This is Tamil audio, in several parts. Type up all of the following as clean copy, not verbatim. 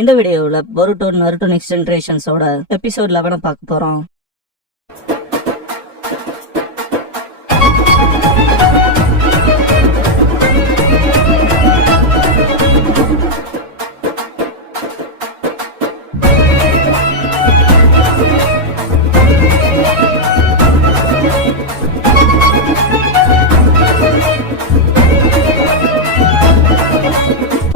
இந்த வீடியோவில் பொருட்டோ நருட்டோ நெக்ஸ்ட் ஜெனரேஷன்ஸோட எபிசோட் 11 பார்க்க போறோம்.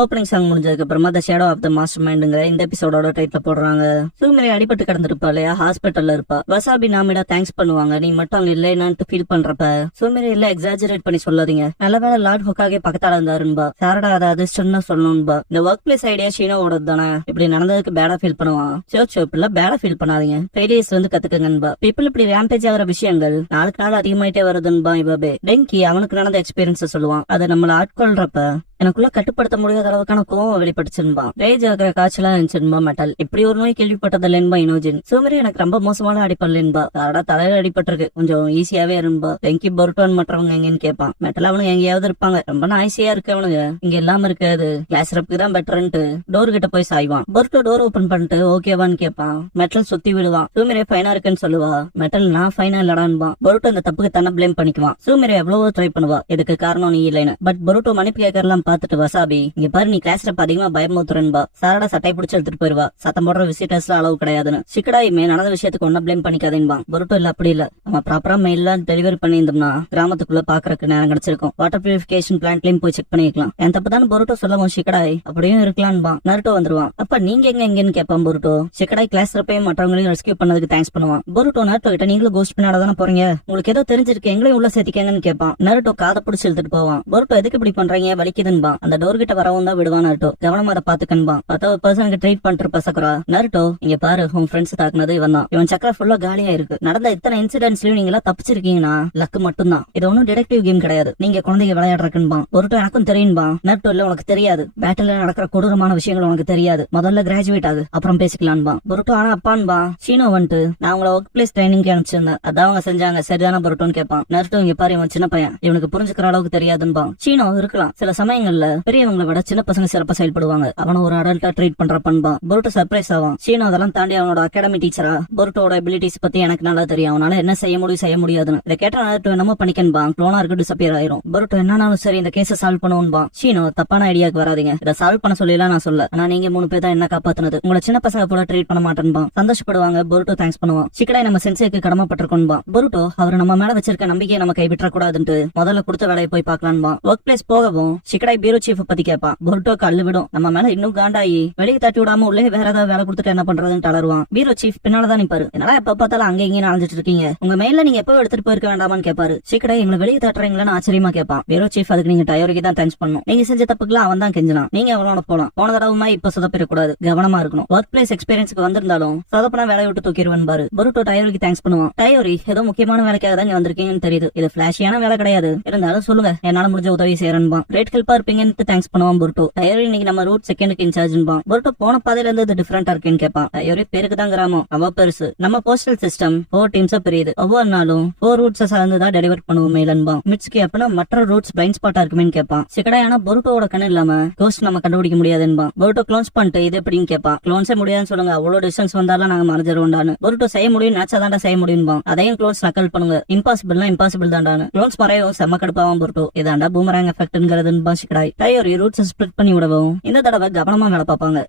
ஓப்பனிங் சாங் முடிஞ்சதுக்கு அப்புறமா the shadow of the master மைண்டுங்கிற இந்த எபிசோடோட டைட்டில் போடுறாங்க. சூமிரை அடிபட்டு கிடந்திருப்பா இல்லையா, ஹாஸ்பிட்டல்ல இருப்பா. வசாபி நாமிடா தேங்க்ஸ் பண்ணுவாங்க, நீ மட்டும் அங்க இல்லைன்னு ஃபீல் பண்றப்ப சூமிரை இல்ல எக்ஸாஜரேட் பண்ணி சொல்லாதீங்க, நல்ல வேலை லார்ட் ஹொக்காகே பக்கத்தால இருந்தாருன்பா, சாரடா அதை அதிர்ஷ்டம்னு சொல்லணும்பா. இந்த ஒர்க் பிளேஸ் ஐடியா ஷீனோட தானே, இப்படி நடந்ததுக்கு பேடா ஃபீல் பண்ணுவான். சோப்பில்ல பேடா ஃபீல் பண்ணாதீங்க, ஃபெயிலியர்ஸ் வந்து கத்துக்கங்கன்பா. பீப்புள் இப்படி ரேம்பேஜ் ஆகிற விஷயங்கள் நாளுக்கு நாள் அதிகமாயிட்டே வருதுன்பா. இவபே டெங்கி அவனுக்கு நடந்த எக்ஸ்பீரியன்ஸ் சொல்லுவான். அதை நம்மள ஆட்கொள்றப்ப எனக்குள்ள கட்டுப்படுத்த முடியாத அளவுக்கான கோவம் வெளிப்பட்டுச்சுன்பா. ரேஜ் ஆகிற காய்ச்சலா இருந்துச்சுன்பா. மெட்டல் இப்படி ஒரு நோய் கேள்விப்பட்டதில்லைன்பா. இனோஜின் சூமரி எனக்கு ரொம்ப மோசமான அடிப்படலன்பா, தாடா தலையில அடிபட்டிருக்கு, கொஞ்சம் ஈஸியாவே இரும்பா. வெங்கி பொருட்டோன் மற்றவங்க எங்கன்னு கேட்பான். மெட்டல் அவனுக்கு எங்கேயாவது இருப்பாங்க, ரொம்ப நாய்ஸியா இருக்கு அவனுங்க, இங்க எல்லாம் இருக்காது, கிளாஸ் ரப்புக்கு தான் பெட்டர்ன்ட்டு டோர் கிட்ட போய் சாய்வான். பொருட்டோ டோர் ஓபன் பண்ணிட்டு ஓகேவான்னு கேட்பான். மெட்டல் சுத்தி விடுவான். சூமரி ஃபைனா இருக்குன்னு சொல்லுவா. மெட்டல் நான் ஃபைனா இல்லடான்பா. பொருட்டோ இந்த தப்புக்கு தன்னை பிளேம் பண்ணிக்குவான். சூமரி எவ்வளவோ ட்ரை பண்ணுவா, இதுக்கு காரணம் நீ இல்லைன்னு. பட் பொருட்டோ மன்னிப்பு கேட்கறலாம் பார்த்துட்டு வசாபி இங்க பாரு, நீ கிளாஸ் ரப் அதிகமா பயமுத்துறன்பா. சாரடா சட்டை பிடிச்சு எடுத்துட்டு போயிருவா, சத்தம் போடுற விசிட்டர்ஸ்ல அளவு கிடையாதுன்னு. சிக்கடாயுமே நடந்த விஷயத்துக்கு ஒன்னும் பிளேம் பண்ணிக்காதேன்பா. பொருட்டோ இல்ல அப்படி இல்ல, நம்ம ப்ராப்பரா மெயிலாம் டெலிவரி பண்ணியிருந்தோம்னா கிராமத்துக்குள்ள பாக்குறதுக்கு நேரம் கிடைச்சிருக்கும், வாட்டர் பியூரிபிகேஷன் பிளான்ட்லயும் போய் செக் பண்ணிக்கலாம். என் தப்பு தான் பொருட்டோ சொல்லவும் சிக்கடாய் அப்படியும் இருக்கலான்பா. நருட்டோ வந்துருவான். அப்ப நீங்க எங்கன்னு கேட்பான் பொருட்டோ. சிக்கடாய் கிளாஸ் ரப்பையும் மற்றவங்களையும் ரெஸ்கியூ பண்ணதுக்கு தேங்க்ஸ் பண்ணுவான். பொருட்டோ நருட்டோ கிட்ட நீங்களும் கோஸ்ட் பின்னாடதானே போறீங்க, உங்களுக்கு ஏதோ தெரிஞ்சிருக்கு, எங்களையும் உள்ள சேர்த்திக்கங்கன்னு கேட்பான். நருட்டோ காதை பிடிச்சு இழுத்துட்டு போவான். பொருட்டோ எதுக்கு இப்படி பண்றீங்க, வலிக்குதுன்பா. அந்த டோர் கிட்ட வரவும் தான் விடுவான். நருட்டோ கவனமா அதை பாத்துக்கன்பா. 10 பர்சனுக்கு ட்ரீட் பண்ற சக்கரா. நருட்டோ இங்க பாரு, உன் ஃப்ரெண்ட்ஸ் தாக்குனது இவன் தான், இவன் சக்கரா ஃபுல்லா காலியா இருக்கு. நடந்த இத்தனை இன்சிடென்ட்ஸ்லயும் நீங்க எல்லாம் தப்பிச்சிருக்கீங்கன்னா லக்கு மட்டும் தான், இது ஒன்னும் டிடெக்டிவ் கேம் கிடையாது, நீங்க குழந்தைங்க விளையாடுறக்குன்பா. பொருட்டோ எனக்கும் தெரியும்பா. நருட்டோ இல்ல உனக்கு தெரியாது, பேட்டில் நடக்கிற கொடூரமான விஷயங்கள் உனக்கு தெரியாது, முதல்ல கிராஜுவேட் ஆகு அப்புறம் பேசிக்கலான்பா. பொருட்டோ ஆனா அப்பான்பா. ஷீனோ வந்துட்டு நான் உங்களை ஒர்க் பிளேஸ் ட்ரைனிங் அனுப்பிச்சிருந்தேன், அதான் அவங்க செஞ்சாங்க, சரிதான பொருட்டோன்னு கேட்பான். நருட்டோ இங்க பாரு, இவன் சின்ன பையன், இவனுக்கு புரிஞ்சுக்கிற அளவுக்கு தெரியாதுன்பா. ஷீனோ இருக்கலாம், சில சமயங்கள்ல பெரியவங்களை விட சின்ன பசங்க சிறப்பா செயல்படுவாங்க, அவன ஒரு அடல்ட்டா ட்ரீட் பண்ற பண்பா. பொருட்டோ சர்ப்ரைஸ் ஆவான். ஷீனோ அதெல்லாம் தாண்டி அவனோட அகாடமி டீச்சரா, பொருட்டோட எபிலிட்டிஸ் பத்தி எனக்கு நல்லா தெரியும், அவனால என்ன செய்ய முடியாதுன்னு. இதை கேட்ட நருட்டோ என்னமோ பண்ணிக்கன்பா, க்ளோனா இருக்கு டிசப்பியர் ஆயிரும். பொருட்டோ என்னன்னாலும் சரி இந்த கேஸை சால்வ் பண்ணுவோம்பா. ஷீனோ தப்பான ஐடியாக்கு வராதீங்க, இதை சால்வ் பண்ண சொல்லலாம் நான் சொல்ல, ஆனா நீங்க 3 பேர் தான் என்ன காப்பாத்துனது, உங்களை சின்ன பசங்க போல ட்ரீட் பண்ண மாட்டேன்பா. சந்தோஷப்படுவாங்க. பொருட்டோ தேங்க்ஸ் பண்ணுவான். சிக்கடாய் நம்ம சென்சேக்கு கடமைப்பட்டிருக்கோம்பா. பொருட்டோ அவர் நம்ம மேல வச்சிருக்க நம்பிக்கையை நம்ம கைவிட்ட கூடாதுன்ட்டு முதல்ல கொடுத்த வேலையை போய் பார்க்கலான்பா. ஒர்க் பிளேஸ் போகவும் சிக்கடாய் பீரோ சீஃப் பத்தி கேட்பான். பொருட்டோ கல்லு விடும், நம்ம மேல இன்னும் காண்டாயி வெளியே தட்டி விடாம உள்ளே வேற ஏதாவது வேலை கொடுத்துட்டு என்ன பண்றதுன்னு தளருவான். பீரோ சீஃப் பின்னாலதான் நிப்பாரு. என்னால எப்ப பார்த்தாலும் அங்க இங்கே அழைஞ்சிட்டு இருக்கீங்க, உங்க மெயில நீங்க எப்போ எடுத்துட்டு போயிருக்க வேண்டாமான்னு கேட்பாரு. சிக்கடா எங்களை வெளியே தட்டுறீங்களான்னு ஆச்சரியமா கேட்பான். பீரோ சீஃப் அதுக்கு நீங்க டயோரிக்கு தான் தேங்க்ஸ் பண்ணணும், நீங்க செஞ்ச தப்புக்குலாம் அவன் தான் கெஞ்சலாம், நீங்க அவனோட போலாம், போன தடவை இப்ப சொதப்பிடக்கூடாது, கவனமா இருக்கணும். ஒர்க் பிளேஸ் எக்ஸ்பீரியன்ஸ்க்கு வந்திருந்தாலும் சொதப்பனா வேலையை விட்டு தூக்கிடுவேன் பாரு. பொருட்டோ டயோரிக்கு தேங்க்ஸ் பண்ணுவான். டயோரி ஏதோ முக்கியமான வேலைக்காக தான் வந்திருக்கீங்கன்னு தெரியுது, இது பிளாஷியான வேலை கிடையாது, இருந்தாலும் சொல்லுங்க, என்னால முடிஞ்ச உதவி செய்யறேன்பா. கிரேட் ஹெல்ப்பா இருப்பீங்கன்னு தேங்க்ஸ் பண்ணுவான் பொருட்டோ. டயோரி இன்னைக்கு நம்ம ரூட் செகண்டுக்கு இன்சார்ஜ்பா. பொருட்டோ போன பாதையில இருந்து இது டிஃபரெண்டா இருக்குன்னு கேட்பான். டயோரி பேருக்கு தான் கிராமம், அவ பெருசு, நம்ம போஸ்டல் சிஸ்டம் 4 டீம்ஸா பெரியது, ஒவ்வொரு நாளும் 4 ரூட்ஸ் சார்ந்துதான் டெலிவர் பண்ணுவோம் மெயிலன்பா. மிட்ஸ்கி அப்பனா மற்ற ரூட்ஸ் பிளைண்ட் ஸ்பாட்டா இருக்குமேன்னு கேட்பான். சிக்கடா ஆனா பொருட்டோட கண்ணு இல்லாம கோஸ்ட் நம்ம கண்டுபிடிக்க முடியாதுன்பா. பொருட்டோ க்ளோன்ஸ் பண்ணிட்டு இது எப்படின்னு கேட்பான். க்ளோன்ஸே முடியாதுன்னு சொல்லுங்க, அவ்வளவு டிஸ்டன்ஸ் வந்தாலும் நாங்க மறைஞ்சிருவோம்டான்னு. பொருட்டோ செய்ய முடியும், நேச்சா தாண்டா செய்ய முடியும்பா. அதையும் க்ளோன்ஸ் நக்கல் பண்ணுங்க, இம்பாசிபிள்னா இம்பாசிபிள் தாண்டான்னு. க்ளோன்ஸ் மறையும் செம்ம கடுப்பாவும் பொருட்டோ, இதாண்டா பூமராங் எஃபெக்ட்ங்கிறதுன்பா. சிக்கடாய் டயோரி ரூட்ஸ் ஸ்பிளிட் பண்ணி விடவும் இந்த தடவை கவனமா வேலை பார்ப்பாங்க.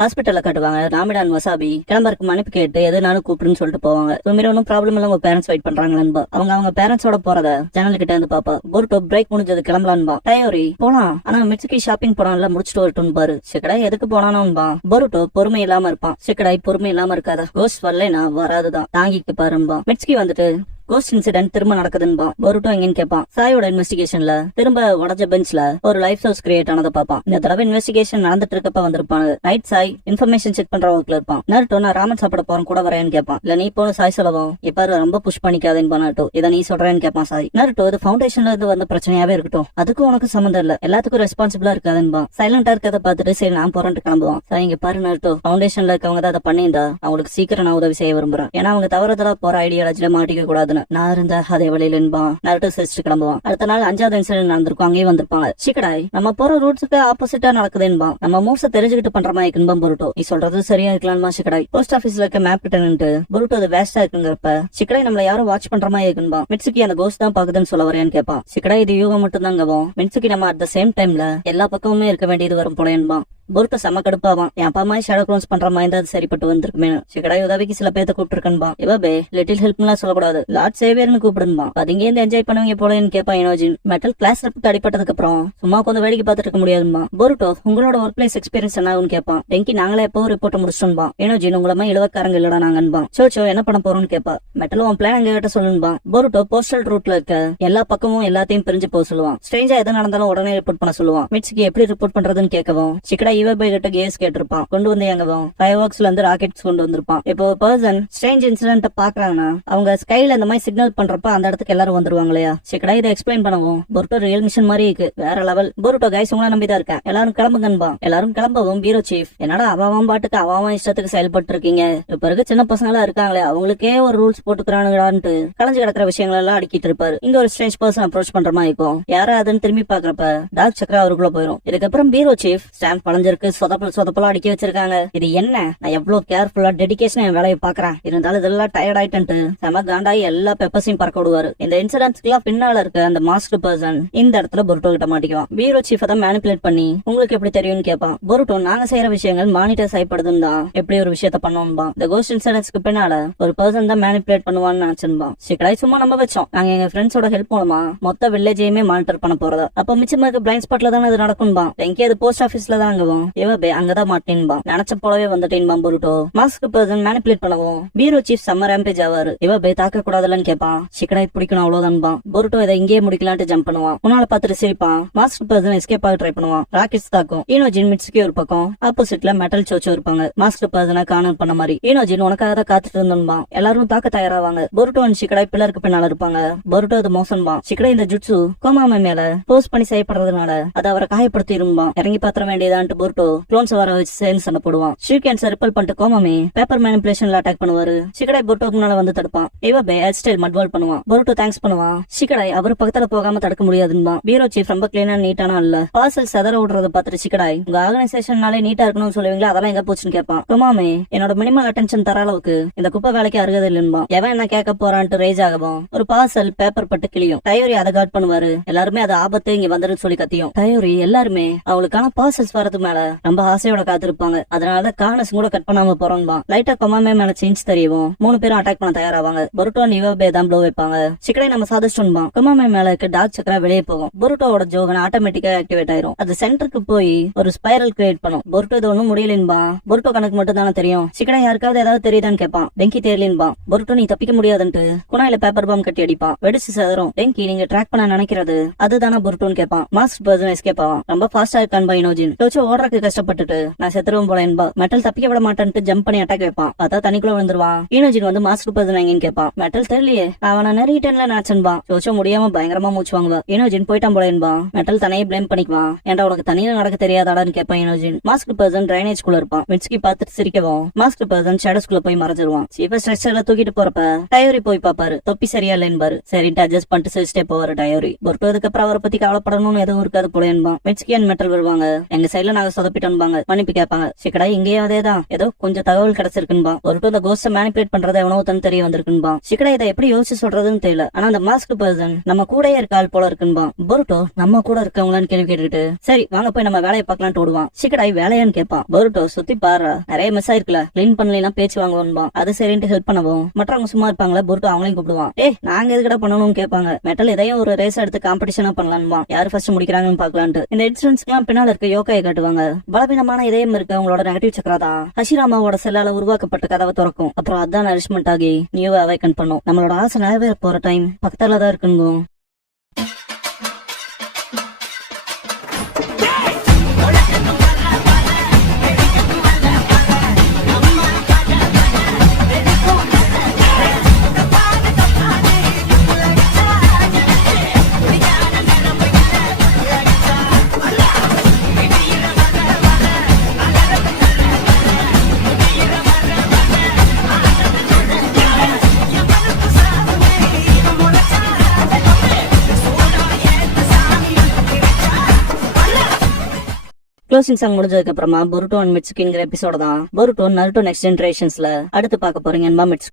ஹாஸ்பிட்டல்ல காட்டுவாங்க. ராமிடான் வசாபி கிளம்பருக்கு மன்னிப்பு கேட்டு எதுனாலும் கூப்பிடுன்னு சொல்லிட்டு போவாங்க. ஒன்னும் ப்ராப்ளம் இல்ல, உங்க பேரண்ட்ஸ் வெயிட் பண்றாங்களா. அவங்க பேரண்ட்ஸோட போறத ஜன்னல் கிட்ட இருந்து பாப்பா. பொருட்டோ பிரேக் முடிஞ்சது கிளம்பலான்பா. டயோரி போலாம், ஆனா மிட்சுகி ஷாப்பிங் போனான்ல, முடிச்சுட்டு வரட்டும் பாரு. சிக்கடாய் எதுக்கு போனானோன்பா. பொருட்டோ பொறுமை இல்லாம இருப்பான். சிக்கடாய் பொறுமை இல்லாம இருக்காதா, கோஸ்ட் வரலனா வராதுதான், தாங்கிக்கு பாரும்பா. மிட்சுகி வந்துட்டு கோஸ்ட் இன்சிடென்ட் திரும்ப நடக்குதுன்பா. பொருட்டோ எங்கன்னு கேட்பான். சாயோட இன்வெஸ்டிகேஷன்ல திரும்ப உடஞ்ச பெஞ்ச்ல ஒரு லைஃப் சோர்ஸ் கிரியேட் ஆனதை பாப்பான். இந்த தடவை இன்வெஸ்டிகேஷன் நடந்துட்டு இருக்கப்ப வந்திருப்பாங்க. நைட் சாய் இன்ஃபர்மேஷன் செக் பண்ற ஒர்க்ல இருப்பான். நருட்டோ நான் ராமன் சாப்பிட போறேன் கூட வரேன்னு கேட்பான். இல்ல நீ போன சாய் சொல்லவும் இப்ப ரொம்ப புஷ் பண்ணிக்காதேன்னு நருட்டோ. இதை நீ சொல்றேன்னு கேட்பான் சாய். நருட்டோ இது ஃபவுண்டேஷன்ல இருந்து வந்த பிரச்சனையாவே இருக்கட்டும், அதுக்கும் உனக்கு சம்மந்தம் இல்ல, எல்லாத்துக்கும் ரெஸ்பான்சிபிளா இருக்காதுன்பா. சைலண்டா இருக்கதை பார்த்துட்டு சரி நான் போறேன்ட்டு கிளம்புவான். சாய் இங்க பாரு நருட்டோ, ஃபவுண்டேஷன்ல இருக்கவங்க தான் அதை பண்ணியிருந்தா அவங்களுக்கு சீக்கிரம் நான் உதவி செய்ய விரும்புறேன், ஏன்னா அவங்க தவறுதலா போற ஐடியாலஜில மாட்டிக்க கூடாதுன்னு. போறேன்னு. நான் இருந்த அதே வழியில என்பான். நருட்டோ சிரிச்சுட்டு கிளம்புவான். அடுத்த நாள் 5வது இன்சிடென்ட் நடந்திருக்கும். அங்கேயே வந்திருப்பாங்க. சிக்கடாய் நம்ம போற ரூட்ஸுக்கு ஆப்போசிட்டா நடக்குதுன்பா. நம்ம மூவ்ஸ தெரிஞ்சுக்கிட்டு பண்ற மாதிரி இருக்குன்பா பொருட்டோ. நீ சொல்றது சரியா இருக்கலாமா சிக்கடாய்? போஸ்ட் ஆபீஸ்ல இருக்க மேப் கிட்ட நின்று பொருட்டோ அது வேஸ்டா இருக்குங்கிறப்ப சிக்கடாய் நம்மள யாரும் வாட்ச் பண்ற மாதிரி இருக்குன்பா. மிட்சுகி அந்த கோஸ்ட் தான் பாக்குதுன்னு சொல்ல வரேன்னு கேட்பான். சிக்கடாய் இது யூகம் மட்டும் தாங்கவும். மிட்சுகி நம்ம அட் த சேம் டைம்ல எல்லா பக்கமுமே இருக்க வேண்டியது வரும் போலேன்பா. பொருட்டோ செம்ம கடுப்பாவான். என் அப்பா அம்மா ஷேடோ க்ளோன்ஸ் பண்ற மாதிரி அது சரிப்பட்டு வந்திருக்குமே. சிக்கடாய் உதவிக்கு சில பேர்த்த கூப்பிட்டுருக்கன்பா. இவபே லிட்டில் ஹெல்ப்லாம் சொல்லக்கூடாது, லார்ட் சேவியர்னு கூப்பிடுன்பா. அதிங்க இருந்து என்ஜாய் பண்ணுவீங்க போலன்னு கேட்பான் இனோஜின். மெட்டல் கிளாஸ் ரெப்புக்கு அடிப்பட்டதுக்கு அப்புறம் சும்மா கொஞ்சம் வேடிக்கை பார்த்துட்டு இருக்க முடியாதுமா. பொருட்டோ உங்களோட ஒர்க் பிளேஸ் எக்ஸ்பீரியன்ஸ் என்ன கேட்பான். டெங்கி நாங்களே எப்போ ரிப்போர்ட் முடிச்சிட்டோம்பா. இனோஜின் உங்களமா இளவக்காரங்க இல்லடா நாங்கன்பா. சோச்சோ என்ன பண்ண போறோம்னு கேட்பா. மெட்டல் உன் பிளான் எங்க கிட்ட சொல்லுன்பா. பொருட்டோ போஸ்டல் ரூட்ல இருக்க எல்லா பக்கமும் எல்லாத்தையும் பிரிஞ்சு போக சொல்லுவான். ஸ்ட்ரேஞ்சா எது நடந்தாலும் உடனே ரிப்போர்ட் பண்ண சொல்லுவான். மிட்சுக்கு எப்படி ரிப்போர்ட் பண்றதுன்னு கேட்கவும் சிக்கடா இவபே கிட்ட கேஸ் கேட்டிருப்பான். கொண்டு வந்து எங்கவும் ஃபயர் ஒர்க்ஸ்ல இருந்து ராக்கெட்ஸ் கொண்டு வந்திருப்பான். இப்போ பர்சன் ஸ்ட்ரேஞ்ச் இன்சிடென்ட் பாக்குறாங்கன்னா அவங்க ஸ்கைல இந்த மாதிரி சிக்னல் பண்றப்ப அந்த இடத்துக்கு எல்லாரும் வந்துருவாங்க இல்லையா? சிக்கடா இதை எக்ஸ்பிளைன் பண்ணுவோம். பொருட்டோ ரியல் மிஷன் மாதிரி இருக்கு, வேற லெவல். பொருட்டோ கைஸ் உங்களை நம்பிதான் இருக்கேன், எல்லாரும் கிளம்புங்கன்பா. எல்லாரும் கிளம்பவும் பீரோ சீஃப் என்னடா அவாவும் பாட்டுக்கு அவாவும் இஷ்டத்துக்கு செயல்பட்டு இருக்கீங்க, இப்ப இருக்க சின்ன பசங்களா இருக்காங்களே அவங்களுக்கே ஒரு ரூல்ஸ் போட்டுக்கிறானுங்கடான்ட்டு கலைஞ்சு கிடக்கிற விஷயங்கள் எல்லாம் அடிக்கிட்டு இருப்பாரு. இங்க ஒரு ஸ்ட்ரேஞ்ச் பர்சன் அப்ரோச் பண்ற மாதிரி இருக்கும். யாரா அதுன்னு திரும்பி பாக்குறப்ப டார்க் சக்கரா அவருக்குள்ள போயிரும். இதுக்கப்புறம் பீரோ சீஃப் ஸ்டாம்ப் பழஞ்சிருக்கு, சொதப்பலாம் அடிக்க வச்சிருக்காங்க. இது என்ன, நான் எவ்வளவு கேர்ஃபுல்லா டெடிகேஷன் என் வேலையை பாக்குறேன், இருந்தாலும் இதெல்லாம் டயர்ட் ஆயிட்டு செம காண்டாயி எல்லா பெப்பர்ஸையும் பறக்க விடுவாரு. இந்த இன்சிடென்ட்ஸ்க்கு எல்லாம் பின்னால இருக்க அந்த மாஸ்டர் பர்சன் இந்த இடத்துல பொருட்டோ கிட்ட மாட்டிக்குவான். பீரோ சீஃப் தான் மேனிபுலேட் பண்ணி உங்களுக்கு எப்படி தெரியும்னு கேட்பான். பொருட்டோ நாங்க செய்யற விஷயங்கள் மானிட்டர் செய்யப்படுதுன்னு தான் எப்படி ஒரு விஷயத்த பண்ணுவோம்பா. இந்த கோஸ்ட் இன்சிடென்ட்ஸ்க்கு பின்னால ஒரு பர்சன் தான் மேனிபுலேட் பண்ணுவான்னு நினைச்சிருப்பா. சிக்கடாய் சும்மா நம்ப வச்சோம். நாங்க எங்க ஃப்ரெண்ட்ஸோட ஹெல்ப் மூலமா மொத்த வில்லேஜையுமே மானிட்டர் பண்ண போறதா. அப்ப மிச்சமா இருக்க பிளைண்ட் ஸ்பாட்ல தானே அது நடக்கும்பா. எங்கே அது போஸ்ட் ஆபீஸ்ல தான் அங்கவும் இவபே அங்கதான் மாட்டேன்பா. நினைச்ச போலவே வந்துட்டேன்பா பொருட்டோ. மாஸ்க் பர்சன் மேனிபுலேட் பண்ணவும் பீரோ சீஃப் செம்ம ரேம்பேஜ் ஆவாரு. இவபே தாக்க கூடாதுன்னு கேட்பான். சிக்கடாய் பிடிக்கணும் அவ்வளவுதான்பா. பொருட்டோ இதை இங்கேயே முடிக்கலான்ட்டு ஜம்ப் பண்ணுவான். உன்னால பாத்துட்டு சிரிப்பான். மாஸ்க் பர்சன் எஸ்கேப் ஆக ட்ரை பண்ணுவான். ராக்கெட்ஸ் தாக்கும். ஈனோஜின் மிட்சுகி ஒரு பக்கம், ஆப்போசிட்ல மெட்டல் சோச்சோ இருப்பாங்க. மாஸ்க் பர்சனை கார்னர் பண்ண மாதிரி. ஈனோஜின் உனக்காக தான் காத்துட்டு இருந்தோம்பா. எல்லாரும் தாக்க தயாராவாங்க. பொருட்டோ அண்ட் சிக்கடாய் பில்லருக்கு பின்னால இருப்பாங்க. பொருட்டோ அது மோசம்பா. சிக்கடாய் இந்த ஜுட்சு கோமாமை மேல போஸ்ட் பண்ணி செய்யப்படுறதுனால அதை அவரை காயப்படுத்தி இருப்பான். இறங்கி பாத்திர வேண்டியதான்ட்டு பொருட்டோ க்ளோன்ஸ் வர வச்சு சேர்ந்து சண்டை போடுவான். ஷீகேன்ஸ் ரிப்பல் பண்ணிட்டு கோமாமே பேப்பர் மேனிபுலேஷன்ல அட்டாக் பண்ணுவாரு. சிக்கடாய் பொருட்டோக்கு முன்னால வந்து தடுப்பான். இவபே ஹேர் ஸ்டைல் மட்வால் பண்ணுவான். பொருட்டோ தேங்க்ஸ் பண்ணுவான். சிக்கடாய் அவர் பக்கத்துல போகாம தடுக்க முடியாதுன்பா. பீரோ சீஃப் ரொம்ப கிளீனா நீட்டானா இல்ல. பார்சல் செதற விடுறத பாத்துட்டு சிக்கடாய் உங்க ஆர்கனைசேஷன்னாலே நீட்டா இருக்கணும்னு சொல்லுவீங்களா, அதெல்லாம் எங்க போச்சுன்னு கேட்பான். கோமாமே என்னோட மினிமல் அட்டென்ஷன் தர அளவுக்கு இந்த குப்பை வேலைக்கு அருகது இல்லன்பா. எவன் என்ன கேட்க போறான்ட்டு ரேஜ் ஆகவும் ஒரு பார்சல் பேப்பர் பட்டு கிளியும். டயோரி அதை காட் பண்ணுவாரு. எல்லாருமே அது ஆபத்து இங்க வந்துருன்னு சொல்லி கத்தியும். டயோரி எல்லாருமே அவங்களுக்கான பார்சல்ஸ் வரது மேல ரொம்ப ஆசையோட காத்திருப்பாங்க. அதனால கார்னஸ் கூட கட் பண்ணாம போறோம்பா. லைட்டா கொமாமே மேல சேஞ்ச் தெரியவும் 3 பேரும் அட்டாக் பண்ண தயாராவாங்க. பொருட்டோ இவபே தான் ப்ளோ வைப்பாங்க. சிக்கடாய் நம்ம சாதிச்சோம்பா. கொமாமே மேல இருக்க டார்க் சக்கரா வெளியே போகும். பொருட்டோட ஜோகன் ஆட்டோமேட்டிக்கா ஆக்டிவேட் ஆயிரும். அது சென்டருக்கு போய் ஒரு ஸ்பைரல் கிரியேட் பண்ணும். பொருட்டோ இது ஒண்ணும் முடியலன்பா. பொருட்டோ கணக்கு மட்டும் தானே தெரியும். சிக்கடாய் யாருக்காவது ஏதாவது தெரியுதான்னு கேட்பான். டெங்கி தெரியலன்பா. பொருட்டோ நீ தப்பிக்க முடியாதுன்ட்டு குணாயில பேப்பர் பாம் கட்டி அடிப்பான். வெடிச்சு சேதரும். டெங்கி நீங்க ட்ராக் பண்ண நினைக்கிறது அதுதானா பொருட்டோன்னு கேட்பான். மாஸ்டர் பர்சன் எஸ்கேப் ஆவான். ரொம்ப ஃபாஸ்டா இருக்கான்பா இனோஜின். ஓடுறதுக்கு கஷ்டப்பட்டுட்டு நான் செத்துருவோம் போல என்பா. மெட்டல் தப்பிக்க விட மாட்டேன்ட்டு ஜம்ப் பண்ணி அட்டாக் வைப்பான். அதான் தனிக்குள்ள விழுந்துருவான். இனோஜின் வந்து மாஸ்டர் பர்சன் எங்கன்னு கேட்பான். மெட்டல் தெரியலையே, அவனை நிறைய டென்ல நினைச்சன்பா. சோச்சோ முடியாம பயங்கரமா மூச்சு வாங்குவா. இனோஜின் போயிட்டான் போல என்பா. மெட்டல் தனியே பிளேம் பண்ணிக்குவான். ஏன்டா உனக்கு தனியா நடக்க தெரியாதாடான்னு கேட்பான் இனோஜின். மாஸ்டர் பர்சன் டிரைனேஜ் குள்ள இருப்பான். மிட்சுகி பார்த்துட்டு சிரிக்கவும் மாஸ்டர் பர்சன் ஷேடோஸ்குள்ள போய் மறைஞ்சிருவான். சீஃபா ஸ்ட்ரெச்சர்ல தூக்கிட்டு போறப்ப டயோரி போய் பாப்பாரு. தொப்பி சரியா இல்லைன்பாரு. சரின்ட்டு அட்ஜஸ்ட் பண்ணிட்டு சிரிச்சிட்டே போவாரு டயோரி. பொறுத்ததுக்கு அப்புறம் அவரை பத்தி கவலைப்படணும்னு எதுவும் இருக்காது போல என்பான். மிட்சுகி அண்ட் மெட்டல் வருவாங்க. எங்க சைட்ல நாங்க சொதப்பிட்டோம்பாங்க. மன்னிப்பு கேட்பாங்க. சிக்கடா இங்கேயே அதேதான், ஏதோ கொஞ்சம் தகவல் கிடைச்சிருக்குன்பா. ஒரு இந்த கோஸ்ட மேனிபுலேட் பண்றத எவனோ தன் தெரிய வந்திருக்குன்பா. சிக்கடா இதை எப்படி யோசிச்சு சொல்றதுன்னு தெரியல. ஆனா அந்த மாஸ்க் பர்சன் நம்ம கூடயே இருக்க ஆள் போல இருக்குன்பா. பொருட்டோ நம்ம கூட இருக்கவங்களான்னு கேள்வி கேட்டுட்டு சரி வாங்க போய் நம்ம வேலையை பார்க்கலான்ட்டு ஓடுவான். சிக்கடாய் வேலையான்னு கேட்பான். பொருட்டோ சுத்தி பாரு நிறைய மிஸ் ஆயிருக்குல, கிளீன் பண்ணலாம் பேச்சு வாங்குவான்பா. அது சரின்ட்டு ஹெல்ப் பண்ணவும் மற்றவங்க சும்மா இருப்பாங்களா. பொருட்டோ அவங்களையும் கூப்பிடுவான். நாங்க எதுக்கடா பண்ணணும்னு கேட்பாங்க. மெட்டல் இதையும் ஒரு ரேஸ் எடுத்து காம்படிஷனா பண்ணலான்பா. யாரு ஃபர்ஸ்ட் முடிக்கிறாங்கன்னு பாக்கலான்ட்டு. இந்த இன்சிடென்ட்ஸ்க்கு எல்லாம் பின்னால இருக்க யோகாயை காட்டுவாங்க. பலவீனமான இதயம் இருக்க அவங்களோட நெகட்டிவ் சக்கரா தான் ஹஷிராமாவோட செல்லால உருவாக்கப்பட்ட கதவை திறக்கும். அப்புறம் அதான் நரிஷ்மெண்ட் ஆகி நியூவை அவைக்கன் பண்ணும். நம்மளோட ஆசை நிறைவேற போற டைம் பக்கத்துல தான் இருக்குங்க. க்ளோசிங் சாங் முடிஞ்சதுக்கு அப்புறமா பொருட்டோ அண்ட் மிட்சுக்கிங்கிற எபிசோட தான் பொருட்டோ நருட்டோ நெக்ஸ்ட் ஜெனரேஷன்ஸ்ல அடுத்து பார்க்க போறீங்க.